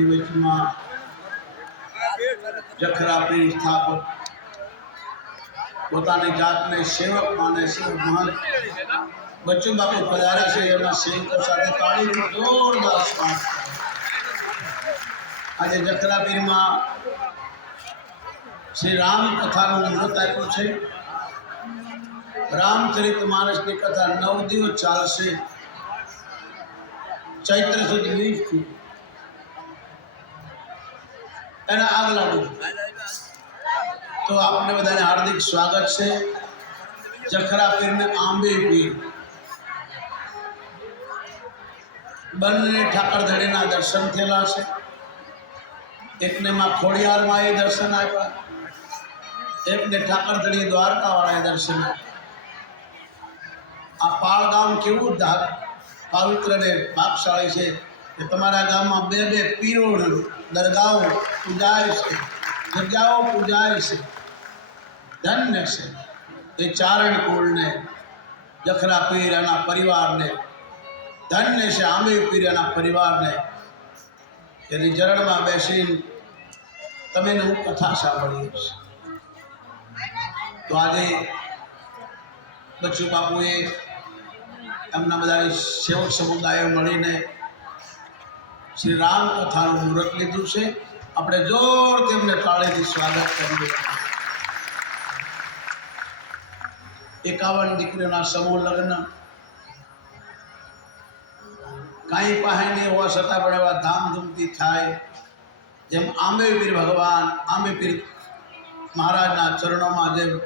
આપણી વચમાં જખરા પીર સ્થાપક પોતાની જાતને સેવક માને છે મહંત બચ્ચુ બાપુ પધાર્યા છે એમના સેવકો સાથે તાળીનું જોરદાર સ્વાગત આજે જખરા પીરમાં શ્રી રામ કથાનું મુહૂર્ત આપ્યું છે રામચરિત માનસની કથા 9 દિવસ ચાલશે ચૈત્ર સુદ 20 થી એના આગલા तो आपने बधाने हार्दिक स्वागत से जखरा पीर ने आंबे पीर बन्ने ठाकर धड़ीना दर्शन थेला छे एक ने मां खोड़ियार माए दर्शन आप्या एक ने ठाकर धड़ी द्वारका वाळाए दर्शन आप्या आ पाळ गाम केवुं पवित्र ने भागशाળી છે કે તમારા ગામમાં બે બે પીરો દરગાહો પૂજાય છે जगह पूजाए से धन्य से ये चारण कुल ने जखरा पीर परिवार ने धन्य से आंबे पीर परिवार ने यदि चरण में बेसी तमे हूँ कथा सांभी तो आज बच्चू बापुए एमना बधा सेवक समुदाय मळीने श्री राम कथा मुहूर्त लीधुं छे अपने जोर तेमने ताळीथी स्वागत करिए 51 दीकरीओना समूह लग्न कई पाहे नहीं होवा छतां पण एवा धामधूमथी थाय जेम आंबे पीर भगवान आंबे पीर महाराजना चरणों में जेम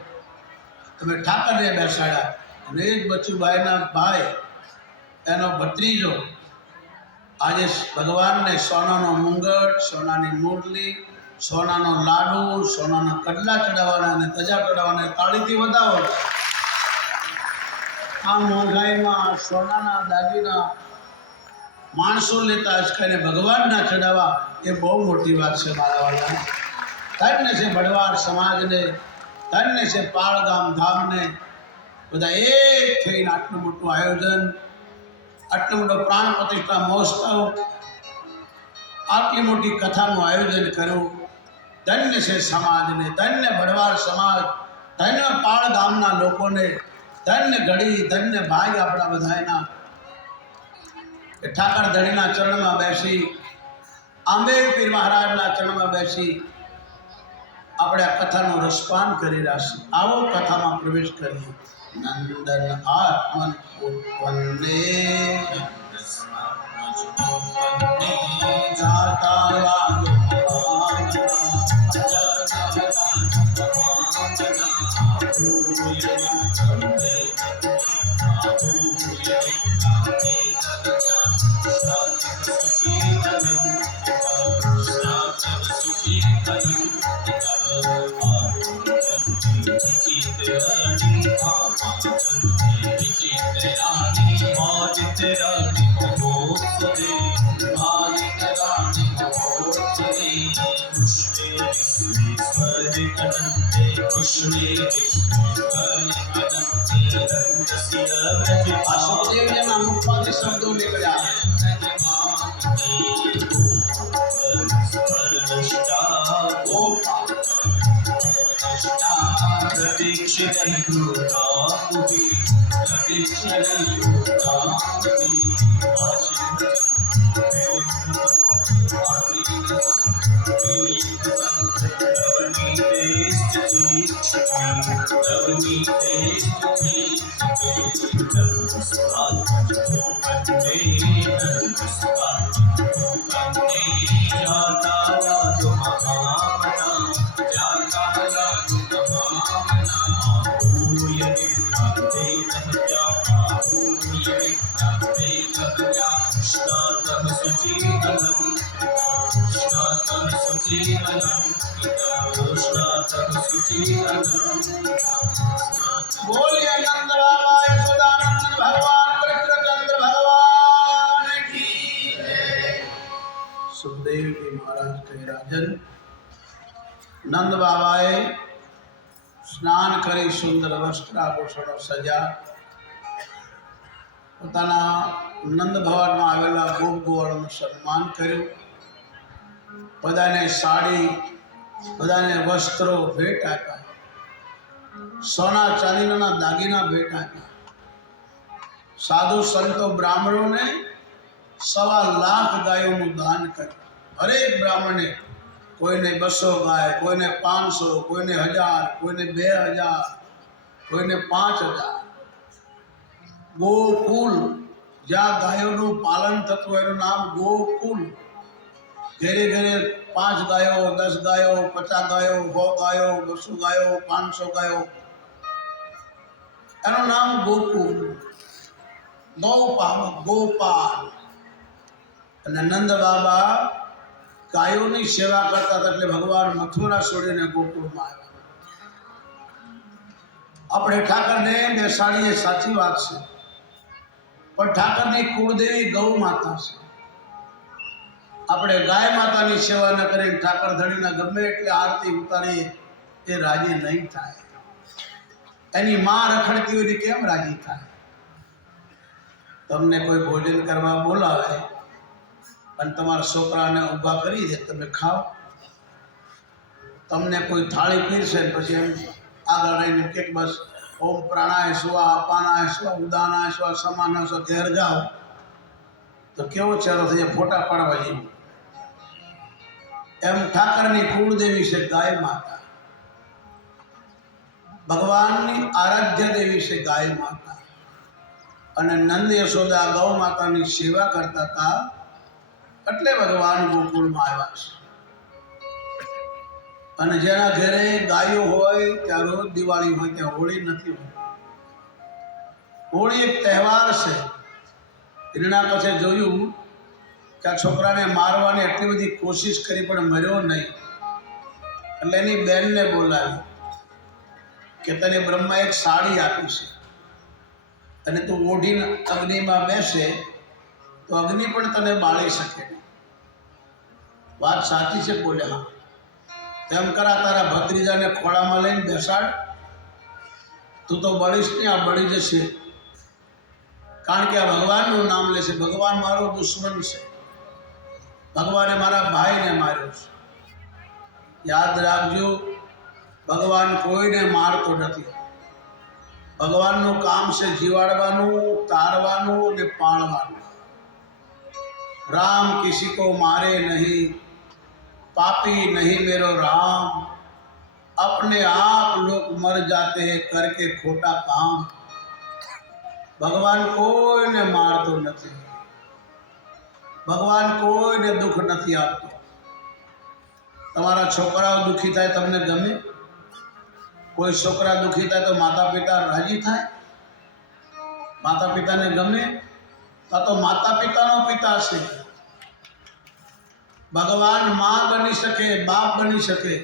तमे ठाकर ने बेसाड्या अने बच्चूभाईना भाई एनो भत्रीजो आज भगवान ने सोना नो मुंगट सोना नी मुरली सोना नो लाडू सोना ना कटला चढ़ावाना ने तजा चढ़ावाना ताड़ी थी बताओ आ मोंघाई में सोना ना दागीना माणसों लेता अचकाने भगवान ना चढ़ावा ये बहुत मोटी बात है मारा वाला धन्य से भड़वार समाज ने धन्य से पालगाम धाम ने बधा एक थईने आटलुं मोटुं आयोजन आटलू मोटो प्राण प्रतिष्ठा महोत्सव आटली मोटी कथा आयोजन करूँ धन्य से समाज ने धन्य भड़वार समाज धन्य पाड़ गामना लोगों ने धन्य घड़ी धन्य भाई अपना बधाईना ठाकर धड़ीना चरण में बेसी आंबे पीर महाराजना चरण में बेसी अपने कथा रसपान करी राशि आवो कथा में प्रवेश करिए नंदन आत्मन उत्पन्ने जाता शब्दों निकला बोलिए नंद बाबा यशोदानंद भगवान कृष्णचंद्र भगवान की सुखदेव जी महाराज के राजन नंद बाबाए स्नान करी सुंदर वस्त्राभूषण सजा પોતાના નંદ ભવનમાં આવેલા ગોપ ગોવાળનું સન્માન કર્યું બધાને સાડી, બધાને વસ્ત્રો ભેટ આપ્યા, સોના ચાંદીના દાગીના ભેટ આપ્યા. સાધુ સંતો બ્રાહ્મણોને 1.25 લાખ ગાયોનું દાન કર્યું. હરેક બ્રાહ્મણે કોઈને 200 ગાય, કોઈને 500, કોઈને 1000, કોઈને 2000, કોઈને 5000. ગોકુલ, જ્યાં ગાયોનું પાલન થતું એનું નામ ગોકુલ. ઘરે ઘરે 5 ગાયો, 10 ગાયો, 50 ગાયો, 100 ગાયો, 200 ગાયો, 500 ગાયો, એનું નામ ગોકુલ. ગોપાલ. અને નંદ બાબા ગાયોની સેવા કરતા હતા એટલે ભગવાન મથુરા છોડીને ગોકુળમાં આવ્યા. આપણે ઠાકરને બેસાડીએ સાચી વાત છે, પણ ઠાકરની કુળદેવી ગૌ માતા છે. આપણે ગાય માતાની સેવા ન કરીને ઠાકર ધણીના ગમે એટલે આરતી ઉતારીએ એ રાજી નહીં થાય. એની માં રખડતી હોય કેમ રાજી થાય? તમને કોઈ ભોજન કરવા બોલાવે અને તમારા છોકરાને ઊભા કરી દે, તમે ખાઓ. તમને કોઈ થાળી પીરશે પછી એમ આગળ રહીને કે બસ ઓમ પ્રાણાય સ્વા, અપાનાય સ્વા, ઉદાનાય સ્વા, સમાનાય સ્વા, ઘેર જાઓ તો કેવો ચહેરો થઈ જાય, ફોટા પાડવા જેવું. એમ ઠાકરની કુળદેવી છે ગાય માતા, ભગવાનની આરાધ્ય દેવી છે ગાય માતા. અને નંદ યશોદા ગૌ માતાની સેવા કરતા હતા એટલે ભગવાન ગોકુળમાં આવ્યા છે. અને જેના ઘરે ગાયો હોય ત્યાં રોજ દિવાળી હોય, ત્યાં હોળી નથી હોતી. હોળી એક તહેવાર છે. એના પછી જોયું કે આ છોકરાને મારવાની એટલી બધી કોશિશ કરી પણ મર્યો નહીં. એટલે એની બહેનને બોલાવી કે તને બ્રહ્મા એક સાડી આપી છે અને તું ઓઢીને અગ્નિમાં બેસે તો અગ્નિ પણ તને બાળી શકે. વાત સાચી છે? બોલે હા. તેમ કરા તારા ભત્રીજાને ખોળામાં લઈને બેસાડ, તું તો બળીશ નહીં, આ બળી જશે. કારણ કે આ ભગવાનનું નામ લેશે. ભગવાન મારો દુશ્મન છે, ભગવાને મારા ભાઈને માર્યો છે. યાદ રાખજો, ભગવાન કોઈને મારતો નથી. ભગવાનનું કામ છે જીવાડવાનું, તારવાનું અને પાળવાનું. राम किसी को मारे नहीं, पापी नहीं मेरो राम, अपने आप लोग मर जाते हैं करके खोटा काम. भगवान कोઈને મારતો નથી, ભગવાન કોઈને દુઃખ નથી આપતો. તમારા છોકરાઓ દુઃખી થાય તમને ગમે? કોઈ છોકરા દુઃખી થાય તો માતા પિતા રાજી થાય? માતા પિતાને ગમે? આ તો માતા પિતાનો પિતા છે. ભગવાન માં બની શકે, બાપ બની શકે.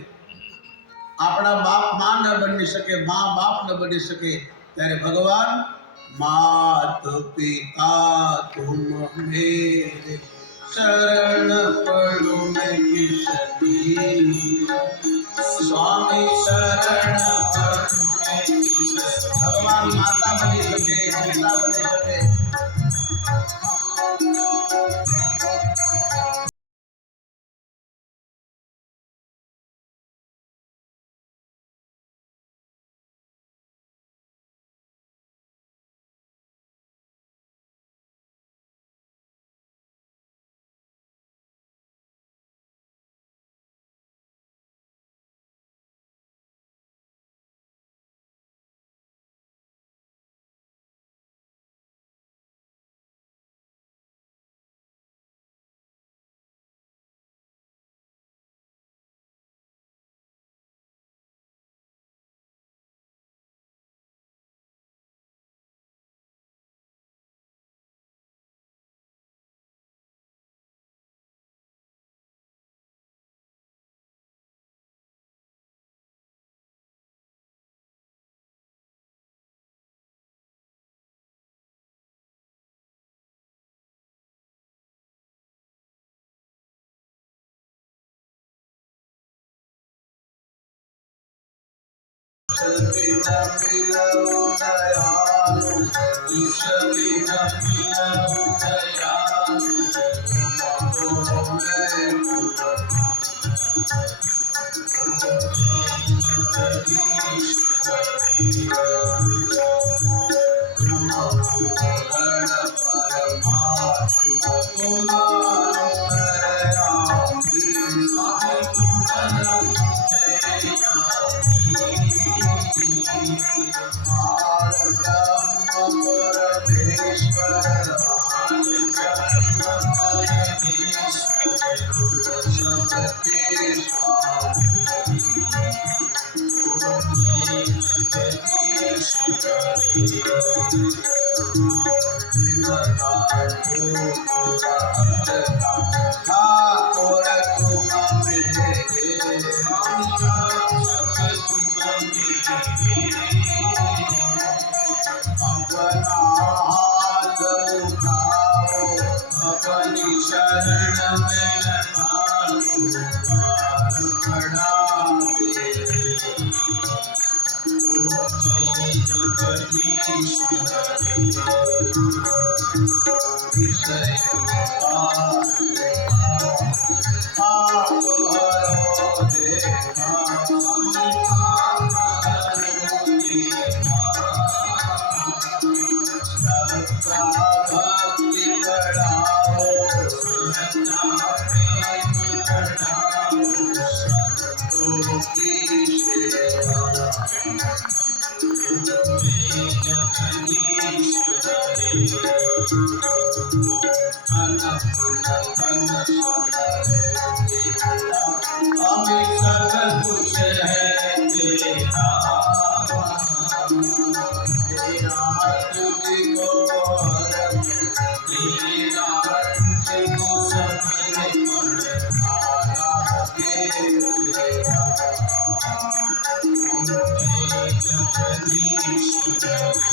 આપણા બાપ માં ન બની શકે, માં બાપ ન બની શકે, ત્યારે ભગવાન માત પિતા તુમ મેરે શરણ પડો મેં કિસકી, સ્વામી શરણ પડો મેં કિસકી. ભગવાન માતા બની શકે, પિતા બની શકે.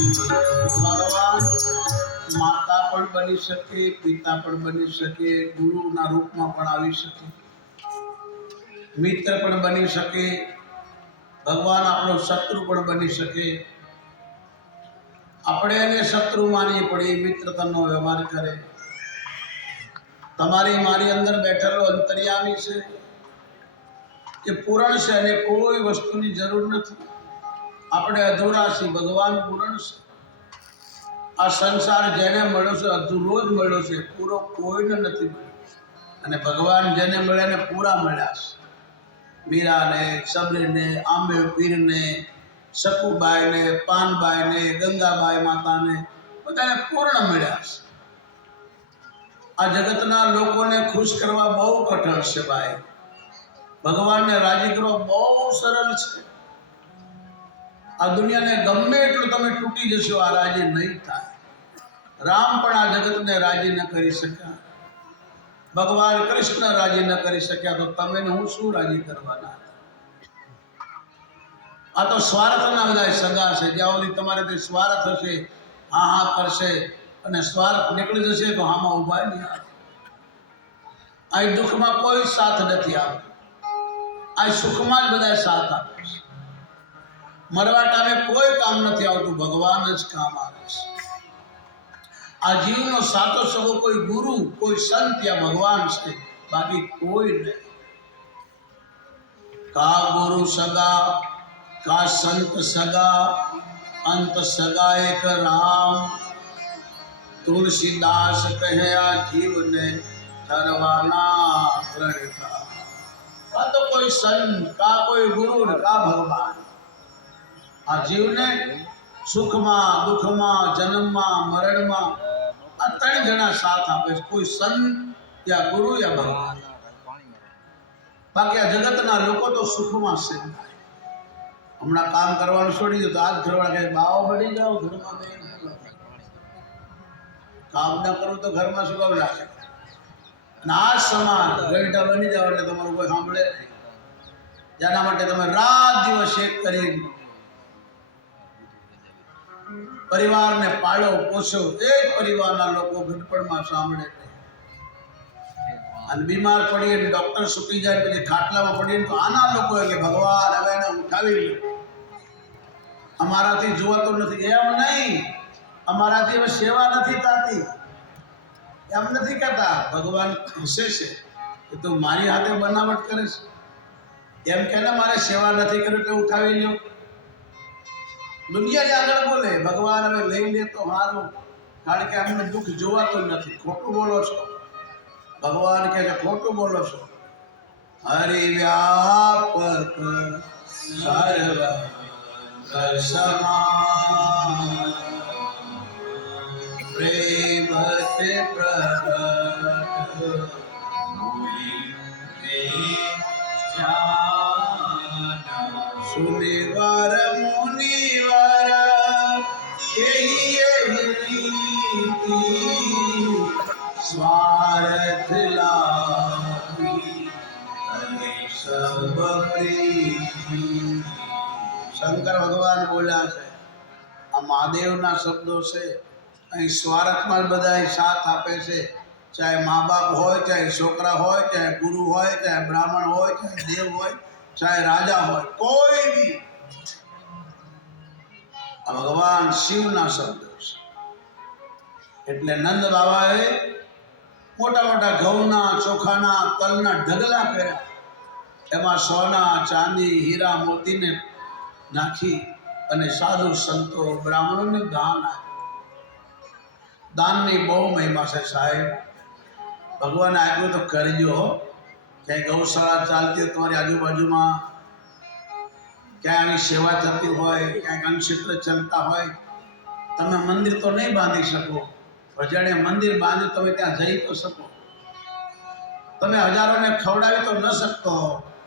ભગવાન માતા પણ બની શકે, પિતા પણ બની શકે, ગુરુના રૂપમાં પણ આવી શકે, મિત્ર પણ બની શકે, ભગવાન આપણો શત્રુ પણ બની શકે. આપણે એને શત્રુ માનીએ પણ એ મિત્રતાનો વ્યવહાર કરે. તમારી મારી અંદર બેઠેલો અંતર્યામી છે કે પૂરણ છે અને કોઈ વસ્તુની જરૂર નથી. આપણે અધૂરા છીએ, ભગવાન પૂરણ છે. આ સંસાર જેને મળ્યો છે અધૂરો જ મળ્યો છે, પૂરો કોઈને નથી મળ્યો. અને ભગવાન જેને મળ્યા ને પૂરા મળ્યા છે. મીરાને, સબરીને, આંબે પીરને, શકુબાઈને, પાનબાઈને, ગંગાબાઈ માતાને બધાને પૂર્ણ મળ્યા છે. આ જગતના લોકોને ખુશ કરવા બહુ કઠણ છે ભાઈ. ભગવાનને રાજી કરવા બહુ સરળ છે. આ દુનિયાને ગમે એટલું તમે તૂટી જશો, આ રાજી નહીં થાય. રામ પણ આ જગતને રાજી ન કરી શક્યા, ભગવાન કૃષ્ણ રાજી ન કરી શક્યા, તો તમે હું શું રાજી કરવાના? આ તો સ્વાર્થના બધા સગા છે. જ્યાં સુધી તમારે તે સ્વાર્થ હશે, હા હા કરશે અને સ્વાર્થ નીકળી જશે તો આમાં ઉભા નહીં આવે. આ દુઃખમાં કોઈ સાથ નથી આપતો, આ સુખમાં જ બધા સાથ આપે છે. મરવા ટાઈમે કોઈ કામ નથી આવતું, ભગવાન જ કામ આવે છે. આ જીવનો સાચો સગો કોઈ ગુરુ, કોઈ સંત યા ભગવાન છે, બાકી કોઈ નહીં. કા ગુરુ સગા, કા સંત સગા, અંત સગા એક રામ. તુલસીદાસ કહે આ જીવને કરવાના પ્રણિધાન. કા તો કોઈ સંત, કા કોઈ ગુરુ, કા ભગવાન. આ જીવને સુખમાં, દુઃખમાં, જન્મમાં, મરણમાં આ ત્રણ જણા સાથ આપે છે, કોઈ સંત યા ગુરુ યા ભગવાન. બાકી આ જગતના લોકો તો સુખમાં છે. હમણાં કામ કરવાનું છોડી દો તો આજ ઘરવાળા કહે બાવો બની જાઓ, ઘરમાં કામ ના કરવું તો ઘરમાં શું કામ રાખે? અને આ સમાન ગઈઢા બની જાઓ એટલે તમારું કોઈ સાંભળે નહીં. જેના માટે તમે રાત દિવસ એક કરી પરિવારને પાળો પોષો, એક પરિવારના લોકો ઘટપણમાં સાંભળે નહીં. અને બીમાર પડીએ ડોક્ટર છૂટી જાય પછી ખાટલામાં પડીએ તો આના લોકો કે ભગવાન હવે એને ઉઠાવી લે, અમારાથી જોવાતું નથી. એમ નહીં, અમારાથી હવે સેવા નથી થતી. એમ નથી કહેતા ભગવાન હસે છે કે તું મારી હાથે બનાવટ કરે છે, એમ કે મારે સેવા નથી કરી એટલે ઉઠાવી લ્યો. દુનિયાની આગળ બોલે ભગવાન હવે લઈ લે તો સારું, કારણ કે અમને દુઃખ જોવાતું નથી. ખોટું બોલો છો. ભગવાન કહે છે ખોટું બોલો છો. હરિ વ્યાપક સર્વ સમાન પ્રેમ તે પ્રગટ સુનિવાર મુનિવાર સ્વાર્થ લાવી અને સબ પ્રીતિ. શંકર ભગવાન બોલ્યા છે, આ મહાદેવના શબ્દો છે. અહીં સ્વાર્થમાં બધા સાથ આપે છે, ચાહે મા બાપ હોય, ચાહે છોકરા હોય, ચાહે ગુરુ હોય, ચાહે બ્રાહ્મણ હોય, ચાહે દેવ હોય, ચાહે રાજા હોય, કોઈ બી. આ ભગવાન શિવના શબ્દો છે. એટલે નંદ બાબાએ મોટા મોટા ઘઉંના ચોખાના તલના ઢગલા કર્યા, એમાં સોના ચાંદી હીરા મોતીને નાખી અને સાધુ સંતો બ્રાહ્મણોને દાન આપ્યું. દાનની બહુ મહિમા છે સાહેબ. ભગવાને આપ્યું તો કરજો. ક્યાંય ગૌશાળા ચાલતી હોય તમારી આજુબાજુમાં, ક્યાંય આવી સેવા થતી હોય, ક્યાંક અન્નક્ષેત્ર ચાલતા હોય, તમે મંદિર તો નહીં બાંધી શકો, પણ જેણે મંદિર બાંધ્યું તમે ત્યાં જઈ તો શકો. તમે હજારોને ખવડાવી તો ન શકતો,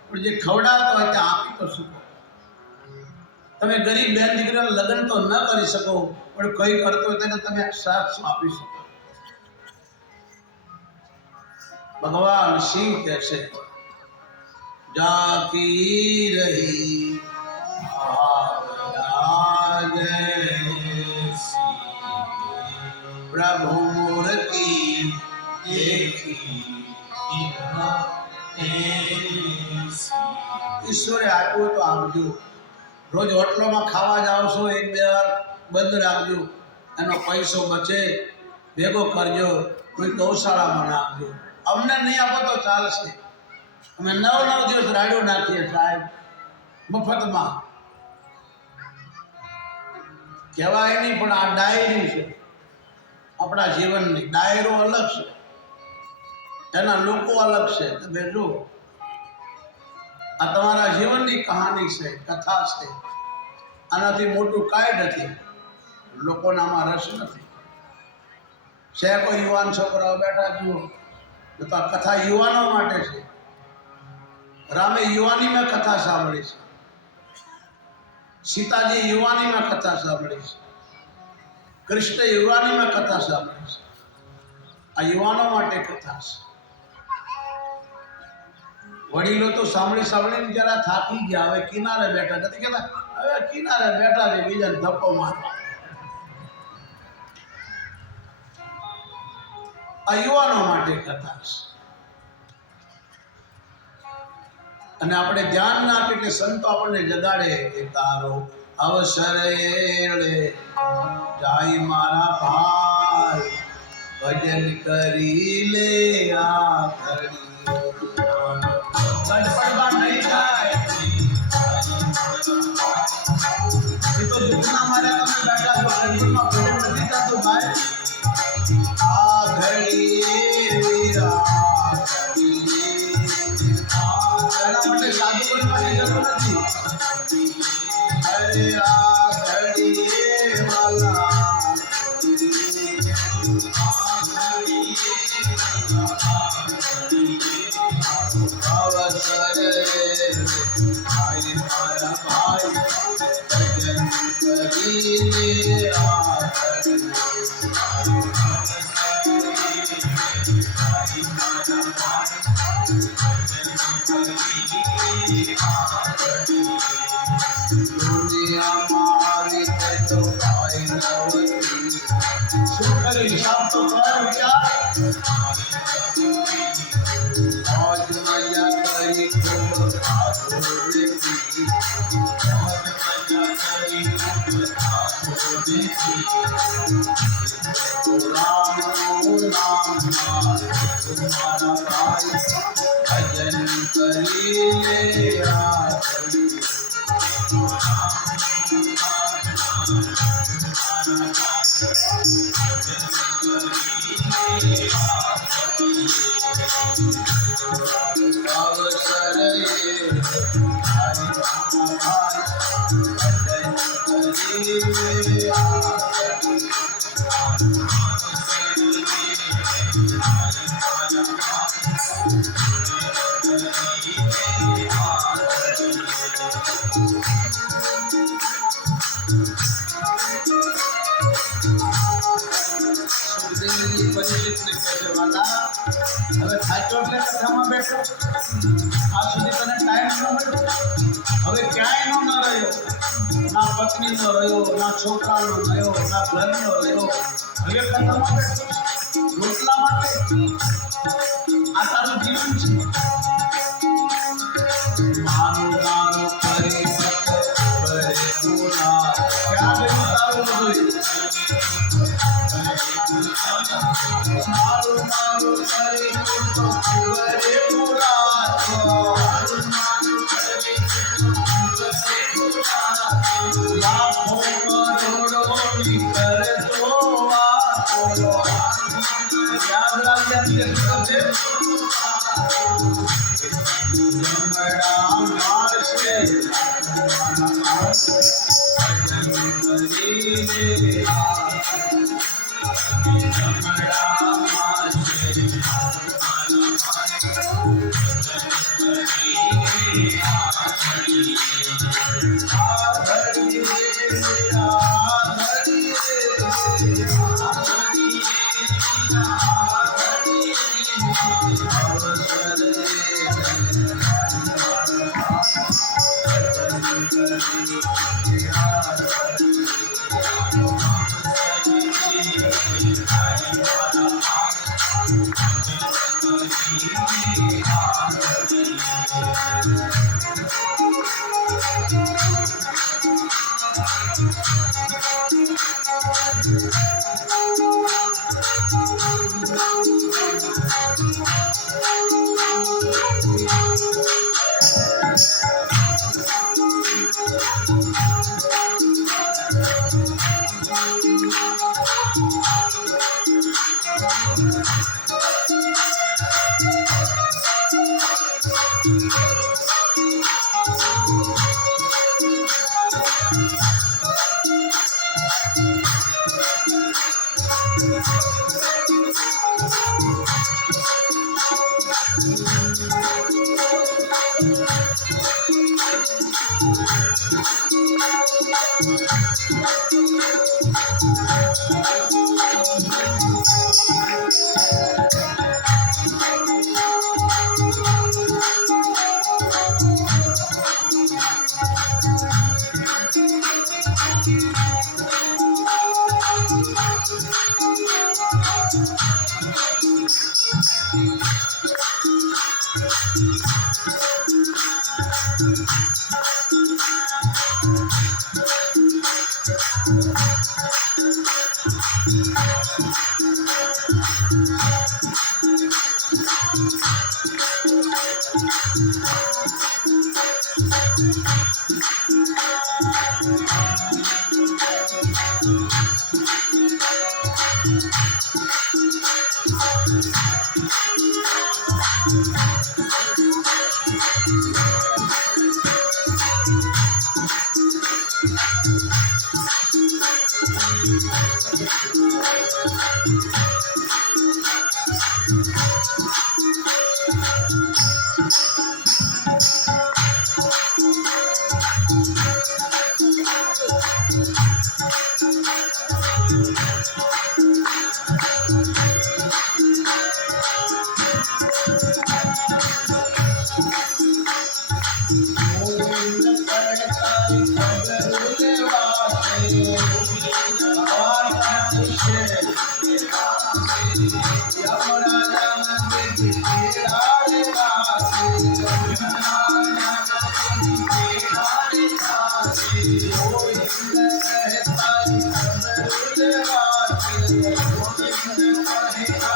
પણ જે ખવડાવતો હોય ત્યાં આપી તો શકો. તમે ગરીબ બેન દીકરીના લગ્ન તો ન કરી શકો, પણ કઈ કરતો હોય તેને તમે સાથ આપી શકો. ભગવાન શિવ કહે છે, જાકી રહી પ્રભુ મૂર્તિ ઈશ્વરે આપ્યું તો આપજો. રોજ હોટલોમાં ખાવા જાઓ છો, એક બે વાર બંધ રાખજો. એનો પૈસો બચે ભેગો કરજો, કોઈ ગૌશાળામાં નાખજો. અમને નહીં આપો તો ચાલશે. અમે 9 દિવસ રાડ્યો નાખીએ સાહેબ, મફતમાં. કહેવાય નહીં, પણ આ ડાયરી છે આપણા જીવનની. ડાયરો અલગ છે, એના લોકો અલગ છે. તમે જો, આ તમારા જીવનની કહાની છે, કથા છે. આનાથી મોટું કાંઈ નથી. લોકોને આમાં રસ નથી. છે કોઈ યુવાન છોકરાઓ બેઠા જુઓ તો આ કથા યુવાનો માટે છે. રામે યુવાનીમાં કથા સાંભળી છે, સીતાજી યુવાનીમાં કથા સાંભળી છે, કૃષ્ણ યુવાનીમાં કથા સાંભળી છે. આ યુવાનો માટે કથા છે. વડીલો તો સાંભળી સાંભળીને જરા થાકી ગયા, હવે કિનારે બેઠા. નથી કહેતા હવે કિનારે બેઠા છે, બીજાને ધક્કો મારવા. આ યુવાનો માટે કથા છે. અને આપણે ધ્યાન ના આપીએ કે સંતો આપણને જગાડે કે તારો અવસર એળે જાય મારા ભાઈ, ભજન કરી લે આ ઘડી. નહીં જાય એ તો દુઃખના મારે તમે બેઠા છો, જીવનમાં ભજન નથી થતું ભાઈ. આ ઘડી એના માટે સાધુ બનવાની જરૂર નથી. અરે આ ઘડી વાલા અવસર ભાઈ મારા ભાઈ, ભજન કરી લે આ દુનિયા મારી તો ભાઈ નવતી. શું કરી શામ તો કર વિચાર. आज मजा करी खूब आंखों देखी, आज मजा करी खूब आंखों देखी. राम नाम तुम्हारा भाई भजन करिए आखरी अवसर ये भाई भजन करिए आखरी હવે સાચો એટલે કથામાં બેઠો આ સુધી તને ટાઈમ ન મળ્યો હવે ક્યાંય ન રહ્યો ના પત્નીનો રહ્યો ના છોકરાનો રહ્યો ના ઘરનો રહ્યો હવે કથામાં બેઠો રોટલા માટે આ તારું જીવન છે મારું મારું કરી ભરે ગુના ક્યાં ગયું તારું બધું મારું મારું કરી તો ભરે ગુના લાખો કરોડોની કરતો વાતો યાદ રાખ્યા છે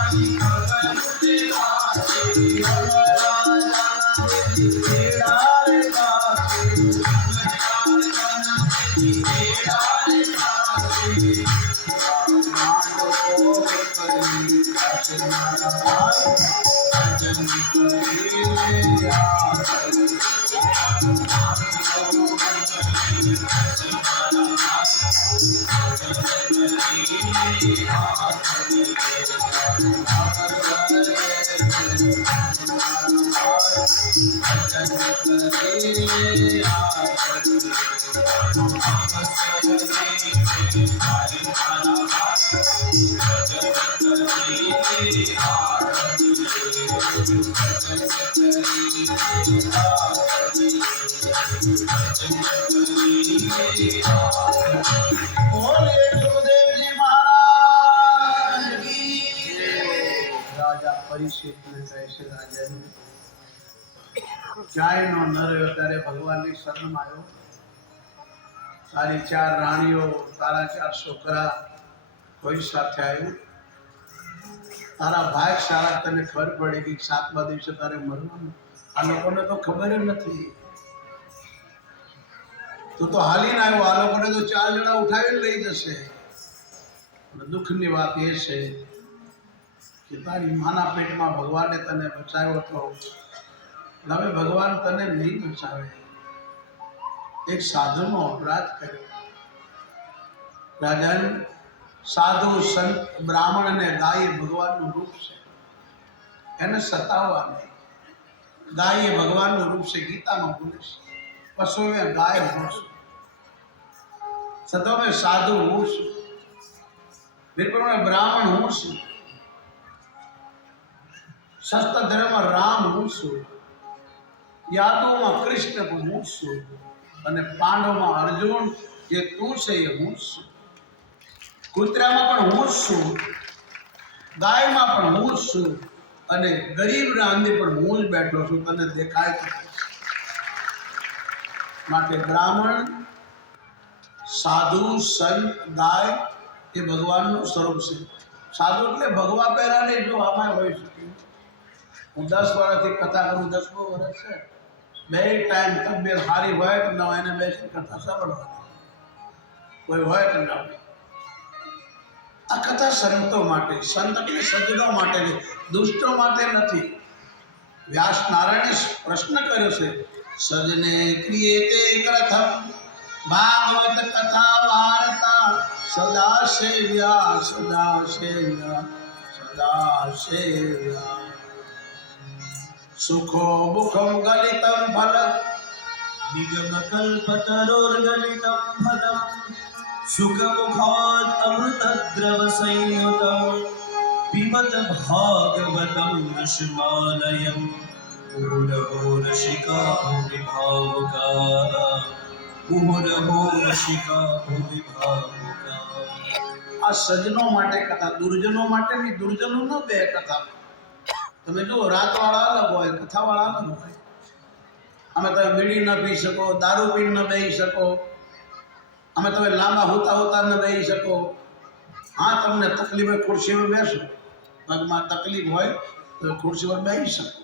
Thank you. રાજા પરીક્ષિતને કહે છે, રાજાને ક્યાંયનો નર રહ્યો ત્યારે ભગવાનની શરણમાં આવ્યો. તારી 4 રાણીઓ, તારા 4 છોકરા કોઈ સાથે આવ્યું. તારા ભાઈ સારા, તને ખબર પડે કે 7મા દિવસે તારે મરવાનું. આ લોકોને તો ખબર જ નથી. તું તો હાલીને આવ્યો, આ લોકોને તો 4 જણા ઉઠાવીને લઈ જશે. દુઃખની વાત એ છે કે તારી માના પેટમાં ભગવાને તને બચાવ્યો હતો, હવે ભગવાન તને નહીં બચાવે. એક સાધુનો અપરાધ કર્યો. રાજાને સાધુ, સંત, બ્રાહ્મણ અને ગાય ભગવાનનું રૂપ છે, એને સતાવવા નહીં. ગાય એ ભગવાનનું રૂપ છે, ગીતામાં બોલે છે. પશુ મેં ગાય હું છું, સતો મેં સાધુ હું છું, નિર્પણ મેં બ્રાહ્મણ હું છું, શસ્ત્ર ધર્મ રામ હું છું, યાદવમાં કૃષ્ણ પણ હું છું, અને પાંડવમાં અર્જુન જે તું છે એ હું છું. કૂતરામાં પણ હું છું, ગાયમાં પણ હું છું, અને ગરીબના અંદે પણ હું જ બેઠો છું. તને દેખાય છે? માટે બ્રાહ્મણ, સાધુ, સંત, ગાય એ ભગવાનનું સ્વરૂપ છે. સાધુ એટલે ભગવા પહેલા નહીં, જો આમાં હોય શકે. હું 10 વર્ષથી કથા કરું, 10મું વર્ષ છે. 2 ટાઈમ તબિયત સારી હોય કે ન હોય એને બેસી કથા સાંભળવાની, કોઈ હોય કે ના હોય. આ કથા સંતો માટે, સંત એટલે સજ્જનો માટે, દુષ્ટો માટે નથી. વ્યાસ નારાયણે પ્રશ્ન કર્યો છે, સજને ક્રિયેતે કથમ ભાગવત કથા વાર્તા સદા સેવ્યા, સદા સેવ્યા, સદા સેવ્યા. સુખો મુખમ ગલિતમ ફલમ નિગમ કલ્પતરોર્ગલિતમ ફલમ સુખમુખાદ અમૃતદ્રવ સંયુતમ પિબત ભાગવતમ રસમાલયમ મુહુરહો રસિકા ભુવિભાવુકા, મુહુરહો રસિકા ભુવિભાવુકા. આ સજ્જનો માટે કથા, દુર્જનો માટે નહીં. દુર્જનો ન બે કથા. તમે જો રાતવાળા અલગ હોય, કથાવાળા અલગ હોય. અમે તમે બીડી ન પી શકો, દારૂ પીને ન બેસી શકો, અમે તમે લાંબા હોતા હોતા ન બેસી શકો. હા, તમને તકલીફ હોય ખુરશી પર બેસો, પગમાં તકલીફ હોય તો ખુરશી પર બેસી શકો.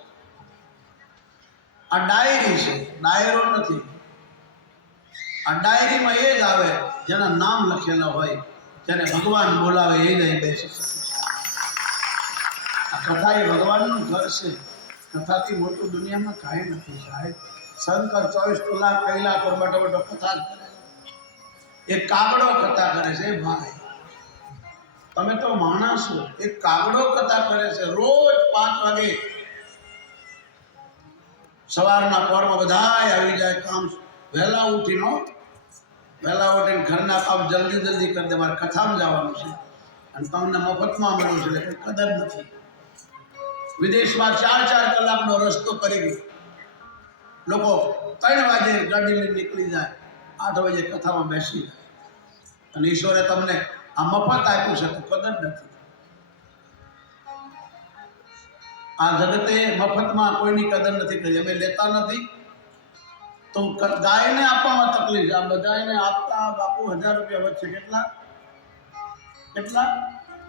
આ ડાયરી છે, ડાયરો નથી. આ ડાયરીમાં એ જ આવે જેના નામ લખેલા હોય, જેને ભગવાન બોલાવે એ નહીં બેસી શકે. આ કથા એ ભગવાનનું ઘર છે. કથાથી મોટું દુનિયામાં કાંઈ નથી સાહેબ. શંકર 24 કલાક કૈલા પર બેઠો બેઠો કથા કરે. એક કાગડો કથા કરે છે ભાઈ. તમે તો માણસ છો, એક કાગડો કથા કરે છે. રોજ 5 વાગે સવારના પોરમાં બધા આવી જાય. કામ વહેલા ઉઠીને ઘરના કામ જલ્દી જલ્દી કરી દે. મારે કથામાં જવાનું છે અને તમને મફતમાં મળ્યું છે એટલે કદર નથી. વિદેશમાં 4 કલાકનો રસ્તો કરી ગયો. લોકો 3 વાગે ગાડી લઈને નીકળી જાય, 8 વાગે કથામાં બેસી જાય. અને ઈશ્વરે તમને આ મફત આપ્યું છે તો કદર નથી. આ જગતે મફતમાં કોઈની કદર નથી કરી. અમે લેતા નથી તો ગાયને આપવામાં તકલીફ. આ બધાને આપતા બાપુ 1000 રૂપિયા વચ્ચે કેટલા